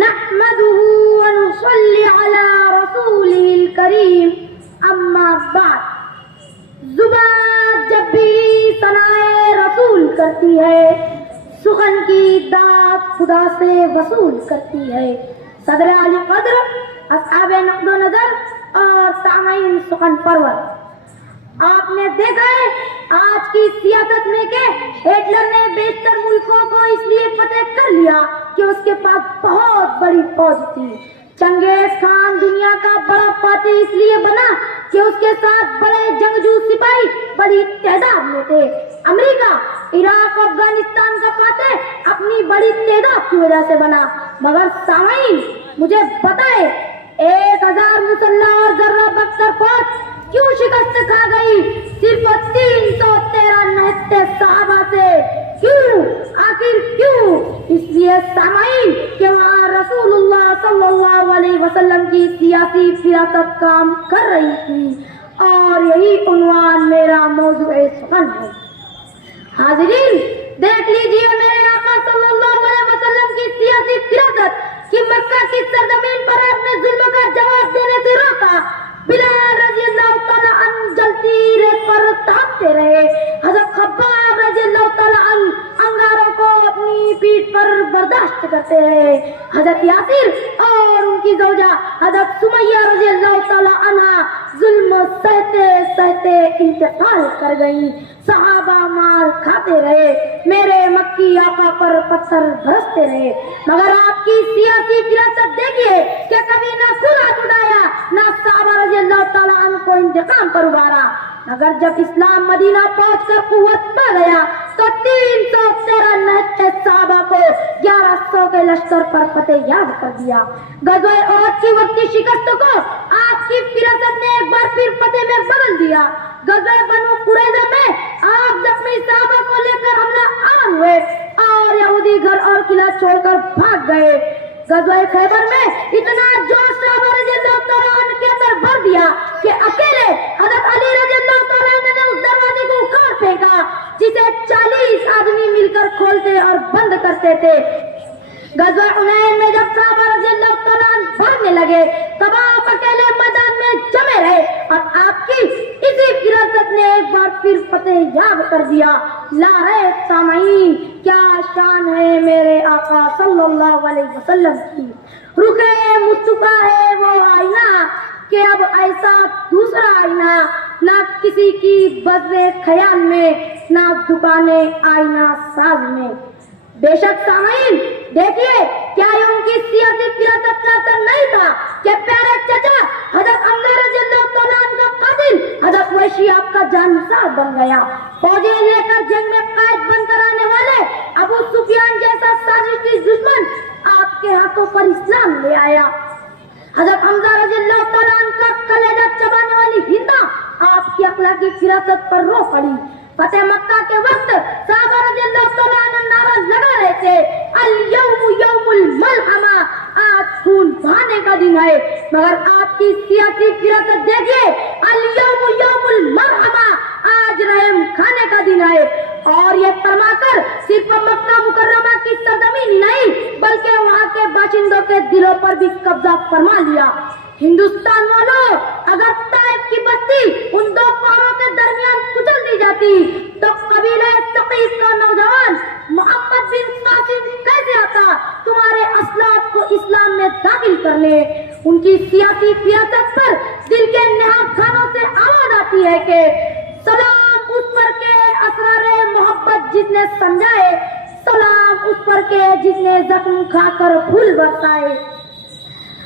نحمده ونصلي على رسوله الكريم اما بعد. زبان جب بھی ثنائے رسول کرتی ہے سخن کی داد خدا سے وصول کرتی ہے. صدر علی قدر، اصحاب نقد و نظر اور سامعین سخن پرور، آپ نے دیکھا ہے آج کی سیاست میں کہ ہٹلر نے بیشتر ملکوں کو اس لیے فتح کر لیا کہ اس کے پاس بہت بڑی فوج تھی. چنگیز خان دنیا کا بڑا فاتح اس لیے بنا کہ اس کے ساتھ بڑے جنگجو سپاہی بڑی تعداد میں تھے. امریکہ عراق اور افغانستان کا فاتح اپنی بڑی تعداد کی وجہ سے بنا. مگر سامعین مجھے بتائے 1000 مسلح اور ذرہ بختر فوج کیوں شکست کھا گئی صرف 313 نہتے صحابہ سے؟ کیوں؟ آخر کیوں؟ اس لیے سامعین کہ وہاں رسول اللہ صلی اللہ علیہ وسلم کی سیاسی فراست کام کر رہی تھی اور یہی عنوان میرا موضوع سخن ہے. حاضرین دیکھ لیجئے میرے آقا صلی اللہ علیہ وسلم کی سیاسی فراست کہ مکہ کی سرزمین پر اپنے ظلم کا جواب دینے سے روکا. بلال رضی اللہ تعالیٰ عنہ جلتی ریت پر تاپتے رہے. حضرت خباب رضی اللہ تعالیٰ عنہ انگاروں کو اپنی پیٹھ پر برداشت کرتے رہے. حضرت یاسر اور ان کی زوجہ حضرت سمیہ رضی اللہ تعالیٰ عنہ ظلم سہتے سہتے انتقال کر گئیں. صحابہ مار کھاتے رہے، میرے مکی آقا پر پتھر برستے رہے. مگر آپ کی سیاسی فراست دیکھیے کہ کبھی نہ خود اٹھایا نہ صحابہ رضی اللہ تعالیٰ عنہ کو انتقام پر ابھارا. مگر جب اسلام مدینہ پہنچ کر قوت پا گیا تو 313 نہتے صحابہ کو 1100 کے لشکر پر فتح یاب کر دیا. غزوہ احد کی وقت کی شکست کو آپ کی فراست نے ایک بار پھر فتح میں بدل دیا. غزوہ بنو قریظہ میں آپ زخمی صحابہ کو لے کر حملہ آور ہوئے اور یہودی گھر اور قلعہ چھوڑ کر بھاگ گئے. غزوہ خیبر میں اتنا جوش صحابہ رضی اللہ تعالیٰ عنہ کے اندر بھر دیا کہ اکیلے حضرت علی رضی اللہ تعالیٰ عنہ نے اس دروازے کو اکھاڑ پھینکا جسے 40 آدمی مل کر کھولتے اور بند کرتے تھے. غزوہ حنین میں جب صحابہ رضی اللہ تعالیٰ عنہ بھاگنے لگے تب آپ اکیلے میدان میں جمے رہے اور آپ کی اسی فراست نے ایک بار پھر فتح یاب کر دیا. لاہے سامعین کیا شان ہے میرے آقا صلی اللہ علیہ وسلم کی. رخ مصطفیٰ ہے وہ آئینہ کہ اب ایسا دوسرا آئینہ نہ کسی کی بذر خیال میں نہ دکانیں آئینہ ساز میں. بے شک سامعین دیکھیے کیا یہ ان کی سیاسی فراست کا اثر نہیں تھا کہ پیارے چچا حضرت حمزہ رضی اللہ تعالیٰ عنہ کا قاتل حضرت وحشی آپ کا جانساز بن گیا. فوجیں لے کر جنگ میں قائد بن کر آنے والے ابو سفیان جیسا سازشی دشمن آپ کے ہاتھوں پر اسلام لے آیا. حضرت حمزہ رضی اللہ تعالیٰ عنہ کا کلیجہ چبانے والی ہندا آپ کی اخلاقی فراست پر رو پڑی. فتح مکہ کے وقت صحابہ رضی اللہ تعالیٰ عنہ نعرہ لگا رہے تھے الیوم یوم الملحمہ، آج خون بہانے کا دن ہے. مگر آپ کی سیاسی فراست دیکھیے الیوم یوم المرحمہ، آج رحم کھانے کا دن ہے. اور یہ فرما کر صرف مکہ مکرمہ کی سرزمین ہی نہیں بلکہ وہاں کے باشندوں کے دلوں پر بھی قبضہ فرما لیا. ہندوستان والوں اگر طائف کی بستی ان دو پہاڑوں کے درمیان کچل دی جاتی تو قبیلہ ثقیف کا نوجوان محمد بن قاسم کیسے آتا تمہارے اسلاف کو اسلام میں داخل کرنے؟ ان کی سیاسی فراست پر دل کے نہاد خانوں سے آواز آتی ہے کہ سلام اس پر کے اسرار محبت جس نے سمجھائے، سلام اس پر کے جس نے زخم کھا کر پھول برسائے.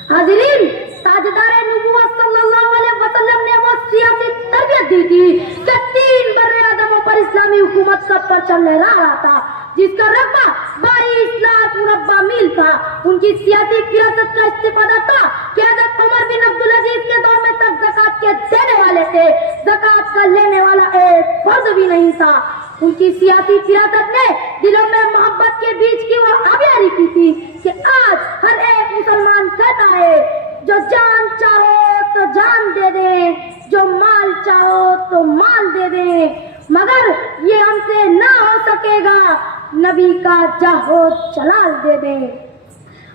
حاضرین تاجدار نبوت صلی اللہ علیہ وسلم نے وہ سیاسی تربیت دی تھی کہ 3 بر اعظموں پر اسلامی حکومت کا پرچم لہرا رہا تھا جس کا رقبہ 22 لاکھ مربع میل تھا. ان کی سیاسی فراست کا استفادہ تھا کہ حضرت عمر بن عبدالعزیز کے دور میں سب زکات کے دینے والے تھے، زکات کا لینے والا ایک فرد بھی نہیں تھا. ان کی سیاسی فراست نے دلوں میں محبت کے بیچ کی وہ آبیاری کی تھی کہ آج ہر ایک مسلمان کہتا ہے جو جان چاہو تو جان دے دیں، جو مال چاہو تو مال دے دیں، مگر یہ ہم سے نہ ہو سکے گا، نبی کا جاہ و جلال دے دیں.